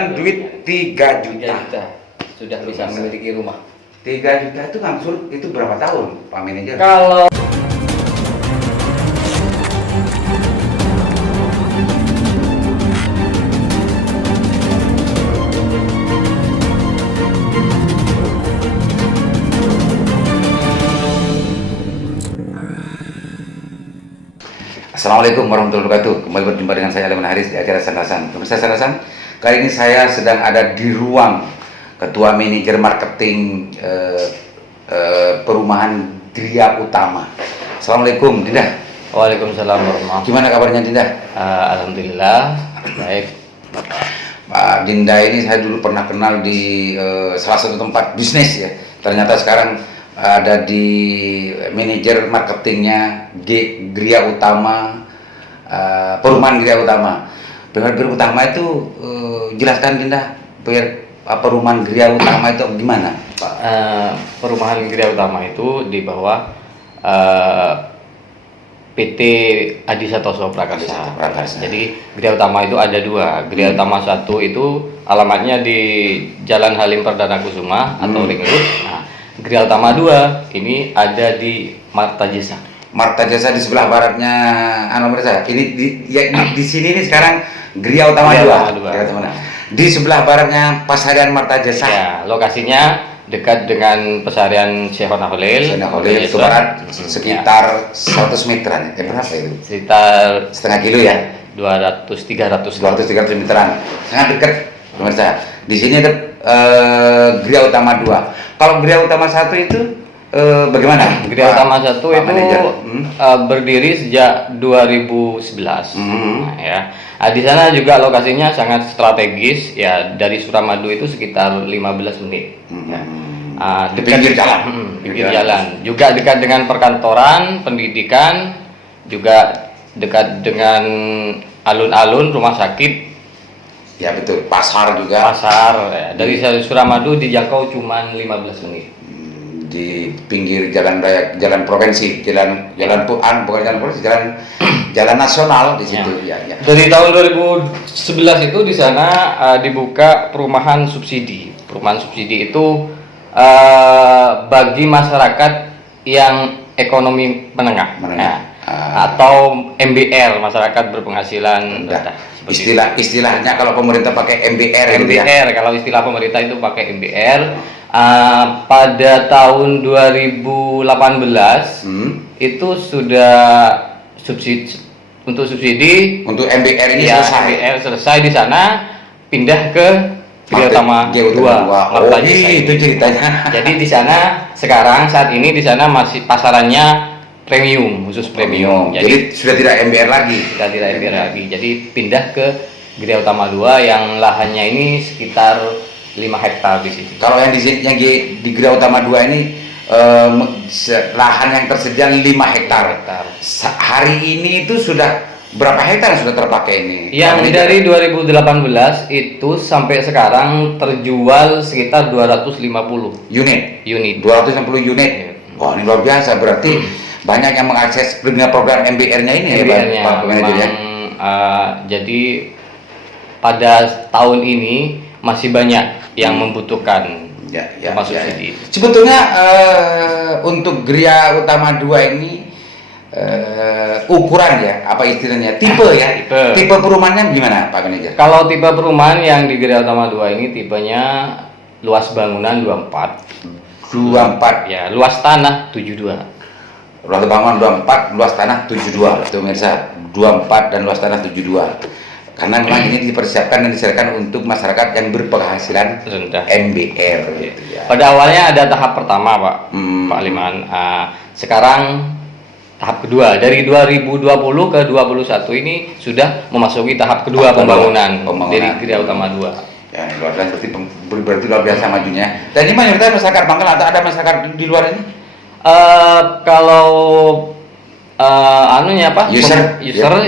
dengan duit 3 3 juta. juta sudah bisa memiliki rumah. 3 juta itu ngangsur itu berapa tahun, Pak Manajer? Kalau Assalamualaikum warahmatullahi wabarakatuh. Kembali berjumpa dengan saya Aliman Haris di acara Sandasan. Pemirsa Sandasan, kali ini saya sedang ada di ruang Ketua Manajer Marketing Perumahan Gria Utama. Assalamualaikum, Dinda. Waalaikumsalam warahmatullahi. Gimana kabarnya, Dinda? Alhamdulillah baik. Pak Dinda ini saya dulu pernah kenal di salah satu tempat bisnis ya. Ternyata sekarang ada di manajer marketingnya Gria Utama, Perumahan Gria Utama. Perumahan Gria Utama itu jelaskan Dinda, Perumahan Gria Utama itu gimana, Pak? Perumahan Gria Utama itu di bawah PT Adi Satoso Prakarsa. Jadi Gria Utama itu ada dua. Gria Utama 1 itu alamatnya di Jalan Halim Perdana Kusuma atau Ring Road. Nah, Gria Utama 2 ini ada di Marta Jasa. Marta Jasa di sebelah baratnya pemirsa. Ini di sini nih sekarang Gria Utama 2. Di sebelah baratnya Pasarian Marta Jasa. Ya, lokasinya dekat dengan Pasarian Syehona Holil. Itu barat sekitar 100 meteran. Berapa itu? Sekitar setengah kilo ya? 200-300 meteran. Sangat dekat pemirsa. Di sini ada Gria Utama 2. Kalau Gria Utama 1 itu bagaimana? Gria Utama 1 itu berdiri sejak 2011. Nah, ya. Di sana juga lokasinya sangat strategis ya, dari Suramadu itu sekitar 15 menit. Ya. Di pinggir jalan. Pinggir jalan. Juga dekat dengan perkantoran, pendidikan, juga dekat dengan alun-alun, rumah sakit. Ya betul, pasar juga. Pasar ya. Dari Suramadu dijangkau cuma 15 menit. Di pinggir jalan raya, jalan provinsi, jalan bukan jalan provinsi, jalan nasional di situ. Ya. Dari tahun 2011 itu di sana dibuka perumahan subsidi. Perumahan subsidi itu bagi masyarakat yang ekonomi menengah. Atau MBR, masyarakat berpenghasilan rendah. Istilahnya kalau pemerintah pakai MBR. MBR, kalau istilah pemerintah itu pakai MBR. Pada tahun 2018 itu sudah subsidi untuk MBR ini ya, selesai. MBR selesai di sana, pindah ke Gria Utama 2. Oh, itu ceritanya. Jadi di sana sekarang saat ini di sana masih pasarannya premium, khusus premium. Jadi sudah tidak MBR lagi. Sudah tidak MBR lagi. Jadi pindah ke Gria Utama 2 yang lahannya ini sekitar 5 hektar di sini. Kalau yang di Gria Utama 2 ini lahan yang tersedia 5 hektar. Hari ini itu sudah berapa hektar yang sudah terpakai ini? Yang dari 2018 itu sampai sekarang terjual sekitar 250 unit. 250 unit. Wah, ini luar biasa, berarti banyak yang mengakses program MBR-nya ini MBR-nya, ya, Pak Manajer ya. Jadi pada tahun ini masih banyak yang membutuhkan rumah subsidi. Sebetulnya untuk Gria Utama 2 ini ukuran ya, apa istilahnya, tipe ya, tipe perumahannya gimana Pak Manajer? Kalau tipe perumahan yang di Gria Utama 2 ini tipenya luas bangunan 24 ya, luas tanah 72. Luas bangunan 24, luas tanah 72. Itu pemirsa, 24 dan luas tanah 72. Karena memang ini dipersiapkan dan disediakan untuk masyarakat yang berpenghasilan rendah, MBR gitu ya. Pada awalnya ada tahap pertama, Pak Liman. Sekarang tahap kedua, dari 2020 ke 2021 ini sudah memasuki tahap kedua pembangunan dari Gria Utama 2. Ya, luar biasa, berarti luar biasa majunya. Dan ini mayoritas masyarakat Bangka atau ada masyarakat di luar ini? Kalau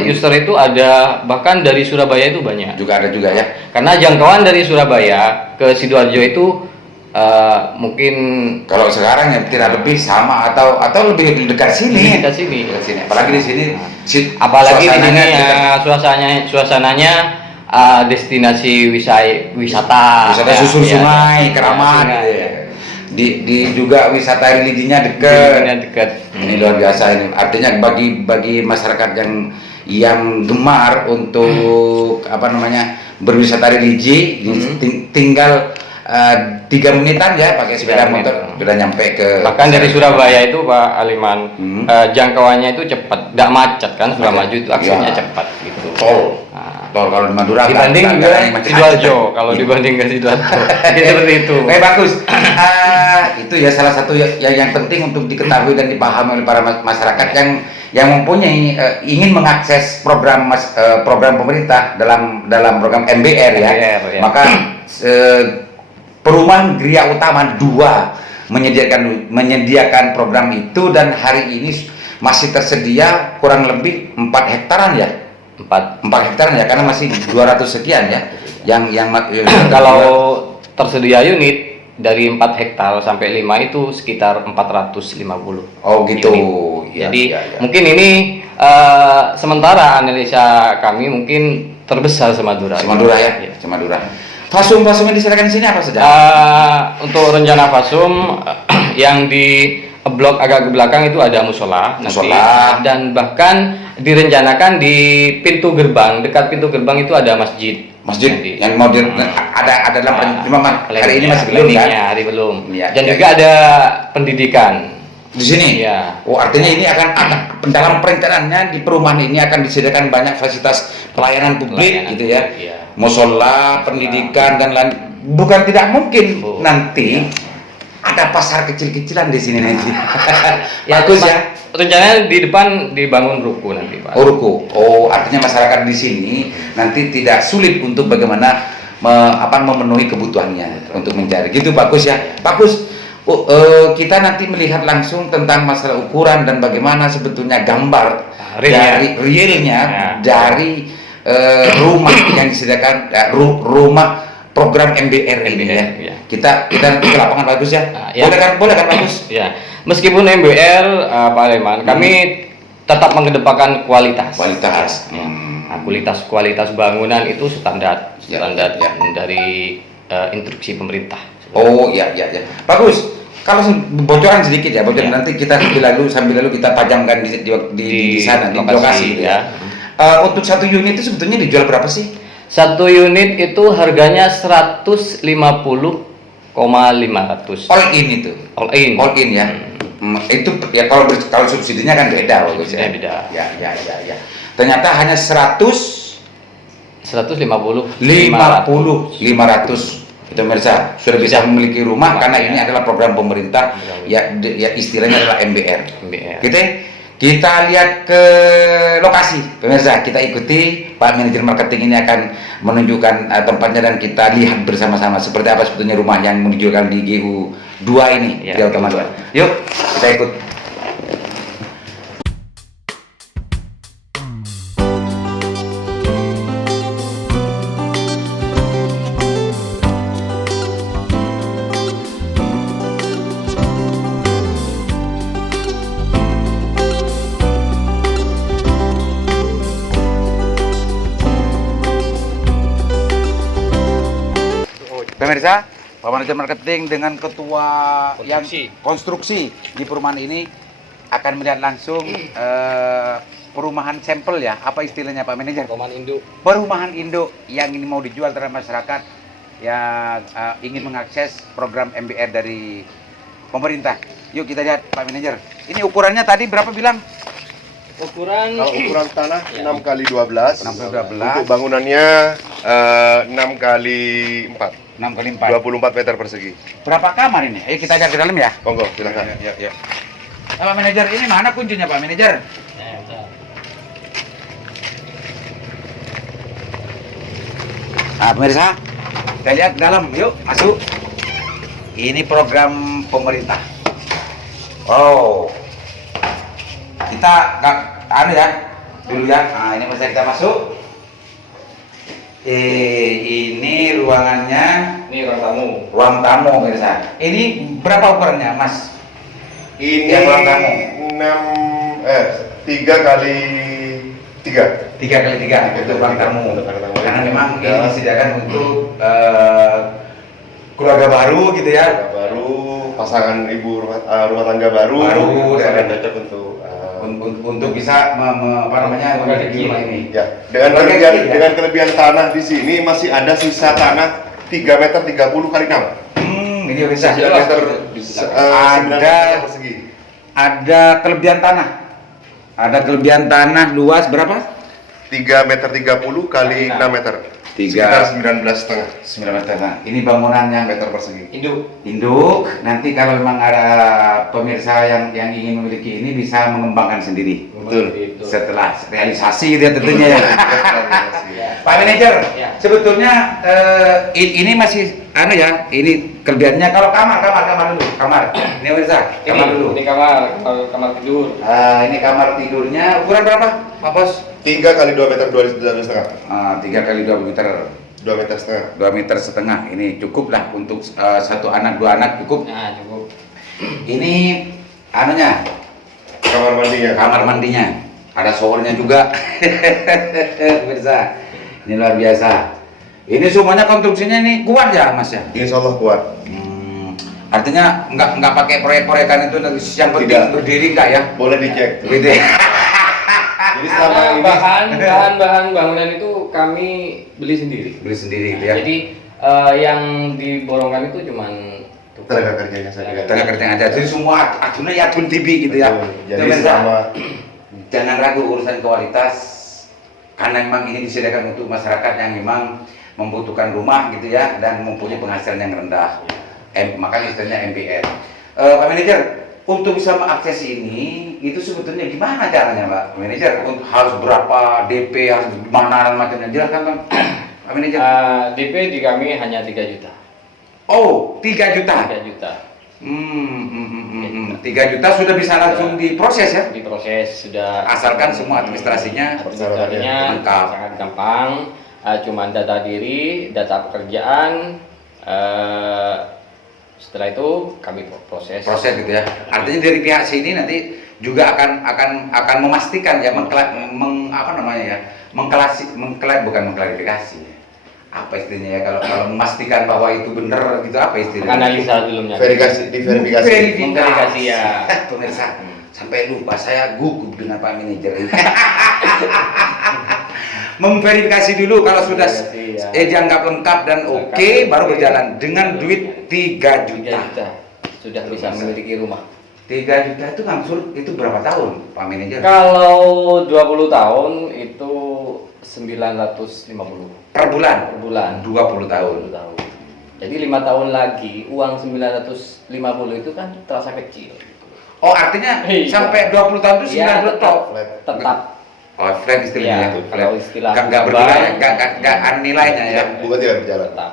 user itu ada, bahkan dari Surabaya itu banyak. Juga ada juga ya. Karena jangkauan dari Surabaya ke Sidoarjo itu mungkin kalau sekarang yang tidak lebih sama atau lebih dekat sini. Dekat sini. Apalagi di sini. Apalagi di sini suasananya destinasi wisata Wisata ya, susur ya, sungai, ya, keramat, sungai, gitu ya. Di juga wisata religinya Religinya dekat. dekat. Ini luar biasa ini. Artinya bagi masyarakat yang gemar untuk apa namanya berwisata religi, tinggal 3 menitan ya pakai sepeda 3 menit. motor sudah nyampe ke. Bahkan dari Surabaya itu Pak Aliman, jangkauannya itu cepat, tidak macet kan. Suramaju itu aksesnya Ya. cepat gitu. Tol. Tol kalau di Madura Dibanding nggak juga ada yang macet-macet. Sidoarjo, kalau dibanding ke Sidoarjo, seperti itu. Oke, bagus. Itu ya salah satu yang penting untuk diketahui dan dipahami oleh para masyarakat yang mempunyai ingin mengakses program pemerintah dalam program MBR ya. MBR, ya. Maka perumahan Gria Utama 2 menyediakan program itu dan hari ini masih tersedia kurang lebih 4 hektaran ya. 4 hektaran ya, karena masih 200 sekian ya yang kalau tersedia unit dari 4 hektar sampai 5 itu sekitar 450. Oh gitu unit. ya, Jadi ya. mungkin ini sementara analisa kami mungkin terbesar Semadura ya. Semadura. Fasum yang disediakan di sini apa saja? Untuk rencana fasum yang di blok agak ke belakang itu ada musola nanti, dan bahkan direncanakan di pintu gerbang, dekat pintu gerbang itu ada masjid nanti. Yang mau ada dalam hari ini masih belum kan? Hari belum. Ya, Dan ya, juga ada pendidikan di sini. Ya. Oh, artinya ini akan dalam perencanaannya di perumahan ini akan disediakan banyak fasilitas pelayanan publik gitu ya. Ya. Musola, pendidikan dan lain. Bukan tidak mungkin nanti ada pasar kecil-kecilan di sini nanti. Bagus ya. Rencananya di depan dibangun ruko nanti Pak. Oh, ruko. Oh, artinya masyarakat di sini nanti tidak sulit untuk bagaimana memenuhi kebutuhannya untuk mencari. Gitu bagus ya. Bagus. Kita nanti melihat langsung tentang masalah ukuran dan bagaimana sebetulnya gambar realnya dari rumah yang disediakan rumah program MBR ini ya. Kita nanti ke lapangan bagus ya. Boleh kan bagus? Ya. Meskipun MBR Pak Leman, kami tetap mengedepankan kualitas. Kualitas bangunan itu standar dari instruksi pemerintah. Oh ya. Bagus. Kalau bocoran sedikit ya, nanti kita sambil lalu kita pajangkan di sana di lokasi gitu ya. Untuk 1 unit itu sebetulnya dijual berapa sih? 1 unit itu harganya 150,500. All in itu. All in Ya. Itu ya kalau subsidinya kan beda bagus ya. Beda. Ya. Ternyata hanya 150 500 itu pemirsa sudah bisa memiliki rumah karena ini adalah program pemerintah ya istilahnya adalah MBR. Kita lihat ke lokasi pemirsa, kita ikuti Pak Manajer Marketing ini akan menunjukkan tempatnya dan kita lihat bersama-sama seperti apa sebetulnya rumah yang menunjukkan di GU 2 ini di Utama 2. Yuk kita ikut. Pemirsa, Pak Manajer Marketing dengan ketua yang konstruksi di perumahan ini akan melihat langsung perumahan sampel ya, apa istilahnya Pak Manajer? Perumahan induk yang ini mau dijual terhadap masyarakat yang ingin mengakses program MBR dari pemerintah. Yuk kita lihat Pak Manajer. Ini ukurannya tadi berapa bilang? Kalau ukuran tanah 6 kali 12. 6 kali 12. Untuk bangunannya 6 kali 4. 6 kali 4. 24 meter persegi. Berapa kamar ini? Ayo kita lihat ke dalam ya. Monggo, silakan. Ya. Pak Manajer, ini mana kuncinya Pak Manajer? Nah, pemirsa, kita lihat ke dalam. Yuk, masuk. Ini program pemerintah. Oh, kita dulu ya. Nah, ini masa kita masuk. Ini ruangannya. Ini ruang tamu. Ruang tamu, pemirsa. Ini berapa ukurannya, Mas? Ini Ya, ruang tamu. 3 kali 3. 3x3 untuk ruang tamu. Untuk ruang tamu. Karena memang ini Ya. disediakan untuk keluarga baru gitu ya. Baru pasangan ibu rumah tangga baru dan sangat cocok untuk untuk bisa memiliki rumah ini. ya dengan kelebihan tanah di sini masih ada sisa tanah 3 meter 30 kali 6. Ini bisa 9 meter 9 meter persegi. ada kelebihan tanah. Ada kelebihan tanah luas berapa? 3 meter 30 kali 6 meter. Tiga- Sekitar 19,5 9 meter. Nah, ini bangunan yang meter persegi. induk. Nanti kalau memang ada pemirsa yang ingin memiliki ini bisa mengembangkan sendiri. Betul. Setelah realisasi gitu ya tentunya ya. Pak Manajer, Ya. sebetulnya ini masih ini kelebihannya kalau kamar dulu, kamar. Ini pemirsa, kamar dulu. Ini kamar tidur. Ini kamar tidurnya ukuran berapa, Pak Bos? 3 kali 2 meter 2,5. 3 kali 2 meter, 2 meter setengah. 2 meter setengah. Ini cukup lah untuk satu anak, dua anak cukup. Nah, cukup. Ini anunya, Kamar mandinya. kamar mandinya. Ada showernya juga. Pemirsa, ini luar biasa. Ini semuanya konstruksinya ini kuat ya, Mas ya? Insya Allah kuat. Artinya nggak pakai proyek-proyekan itu yang penting Tidak. berdiri nggak ya? Boleh dicek. Gitu ya. Jadi selama Karena ini bahan bangunan itu kami beli sendiri. Beli sendiri gitu ya. Jadi yang diborongkan itu cuman tenaga kerjanya saja. Tenaga kerja yang ada. Jadi semua adunnya ya adun TV gitu ya. Betul. Jadi Pemirsa, selama jangan ragu urusan kualitas karena memang ini disediakan untuk masyarakat yang memang membutuhkan rumah gitu ya dan mempunyai penghasilan yang rendah. Makanya istilahnya MBR. Pak Manajer, untuk bisa mengakses ini itu sebetulnya gimana caranya, Pak Manajer? Harus berapa DP, harus gimana dan macamnya? Jelaskan, Bang. Pak Manajer. DP di kami hanya 3 juta. Oh, 3 juta. 3 juta. 3 juta sudah bisa langsung diproses ya? Diproses sudah. Asalkan semua administrasinya Administrasinya lengkap. sangat gampang. Cuman data diri, data pekerjaan. Setelah itu kami proses. Proses gitu ya. Artinya dari pihak sini nanti juga akan memastikan ya bukan mengklarifikasi. Apa istilahnya ya kalau memastikan bahwa itu benar gitu apa istilahnya? Analisa dulunya. diverifikasi. Memverifikasi ya. Pemirsa, sampai lupa saya gugup dengan Pak Manajer ini. Memverifikasi dulu kalau sudah Verifikasi, ya. dianggap lengkap dan oke Lengkap, baru oke. berjalan dengan duit 3 3 juta. juta sudah bisa Bisa. memiliki rumah. 3 juta itu ngangsur itu berapa tahun Pak Manajer? Kalau 20 tahun itu 950 Per bulan? per bulan. 20 tahun. 20 tahun. Jadi 5 tahun lagi uang 950 itu kan terasa kecil. Oh artinya Iya. sampai 20 tahun itu Ya, 9 top. tetap. Oh flat istilahnya Iya, ya. kalau istilah Nggak bernilai, nggak ada nilainya ya. Bukan tidak berjalan. Tetap.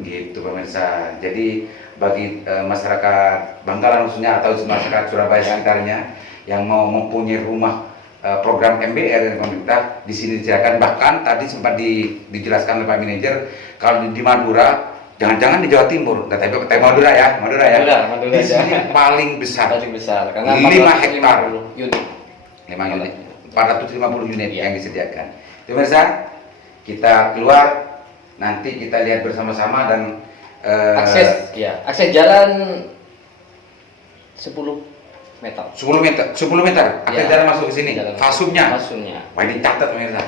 Gitu pemirsa. Jadi bagi masyarakat Bangkalan khususnya atau masyarakat Surabaya sekitarnya yang mau mempunyai rumah program MBR dari pemerintah di sini disediakan, bahkan tadi sempat dijelaskan oleh Pak Manajer kalau di Madura, jangan-jangan di Jawa Timur, tapi Madura ya. Madura Di sini aja. paling besar Paling besar karena 5 hektar. 450 unit. 5 unit, 450 unit Iya. yang disediakan. Pemirsa, kita keluar, nanti kita lihat bersama-sama dan Akses jalan 10 meter. 10 meter, akses Iya. jalan masuk ke sini. Jalan Fasumnya. Fasumnya. Wah ini catat pemirsa.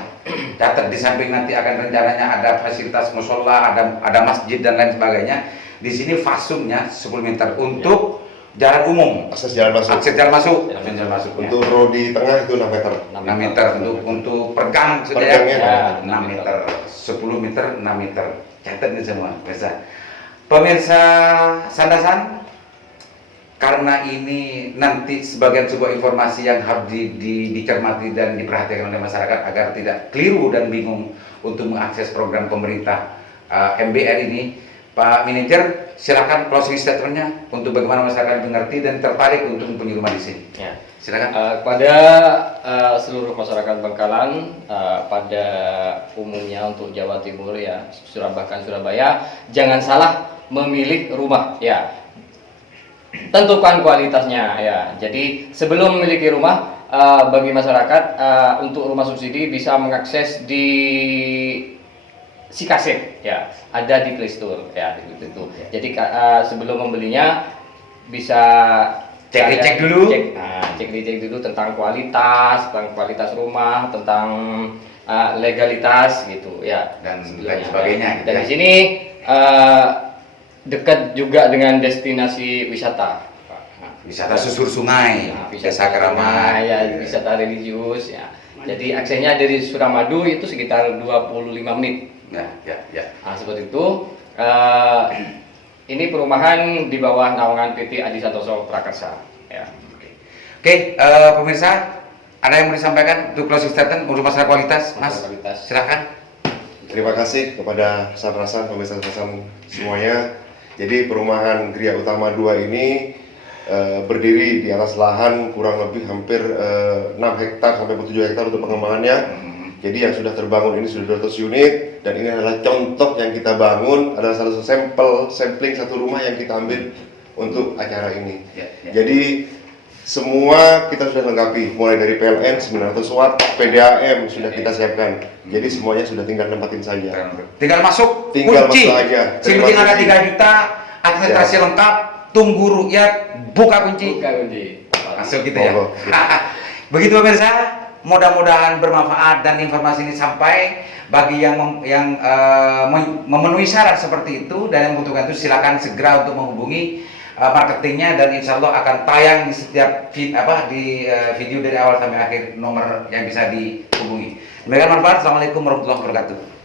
Catat di samping nanti akan rencananya ada fasilitas musola, ada masjid dan lain sebagainya. Di sini fasumnya 10 meter untuk jalan umum. Akses jalan masuk. Akses jalan masuk. Jalan Akses jalan masuk. Untuk row di tengah itu 6 meter. 6 meter untuk pergang sudah ya. Pergangnya. Ya, 6 meter, 10 meter, 6 meter. Catat ini semua, pemirsa. Pemirsa Sandasan, karena ini nanti sebagian sebuah informasi yang harus dicermati dan diperhatikan oleh masyarakat agar tidak keliru dan bingung untuk mengakses program pemerintah MBR ini, Pak Manajer, silakan closing statementnya untuk bagaimana masyarakat mengerti dan tertarik untuk mempunyai rumah di sini. Ya. Silakan. Kepada seluruh masyarakat Bangkalan, pada umumnya untuk Jawa Timur ya, bahkan Surabaya, jangan salah memilih rumah ya. Tentukan kualitasnya ya. Jadi sebelum memiliki rumah, bagi masyarakat untuk rumah subsidi bisa mengakses di Sikasep ya, ada di Play Store ya itu. Jadi sebelum membelinya bisa Cek dulu. cek dulu tentang kualitas rumah, tentang legalitas gitu ya Dan sebelumnya. lain sebagainya, gitu Dan ya. di sini dekat juga dengan destinasi wisata. Wisata susur sungai, Desa Keramat. ya, wisata religius ya. Jadi aksesnya dari Suramadu itu sekitar 25 menit. Ya. Nah, seperti itu. Ini perumahan di bawah naungan PT Adi Santoso Prakarsa. Ya. Oke, pemirsa, ada yang mau disampaikan untuk closing statement untuk masalah kualitas, Mas? Masalah kualitas. Silakan. Terima kasih kepada Sanrasan, pemirsa Sanrasan semuanya. Jadi perumahan Gria Utama 2 ini berdiri di atas lahan kurang lebih hampir 6 hektar sampai 7 hektar untuk pengembangannya. Jadi yang sudah terbangun ini sudah 200 unit dan ini adalah contoh yang kita bangun, adalah salah satu sampling satu rumah yang kita ambil untuk acara ini. Ya. Jadi semua kita sudah lengkapi, mulai dari PLN 900 watt, PDAM sudah kita siapkan. Jadi semuanya sudah tinggal nempatin saja. Tinggal masuk, Tinggal kunci. masuk aja. Si Terima penting ada kasih. 3 juta, administrasi Siap. lengkap, tunggu rukyat, buka kunci. Buka kunci. Masuk gitu ya. Monggo. Begitu pemirsa, mudah-mudahan bermanfaat dan informasi ini sampai bagi yang memenuhi syarat seperti itu dan yang membutuhkan itu silakan segera untuk menghubungi marketingnya dan insya Allah akan tayang di setiap video dari awal sampai akhir nomor yang bisa dihubungi. Demikian manfaat. Assalamualaikum warahmatullahi wabarakatuh.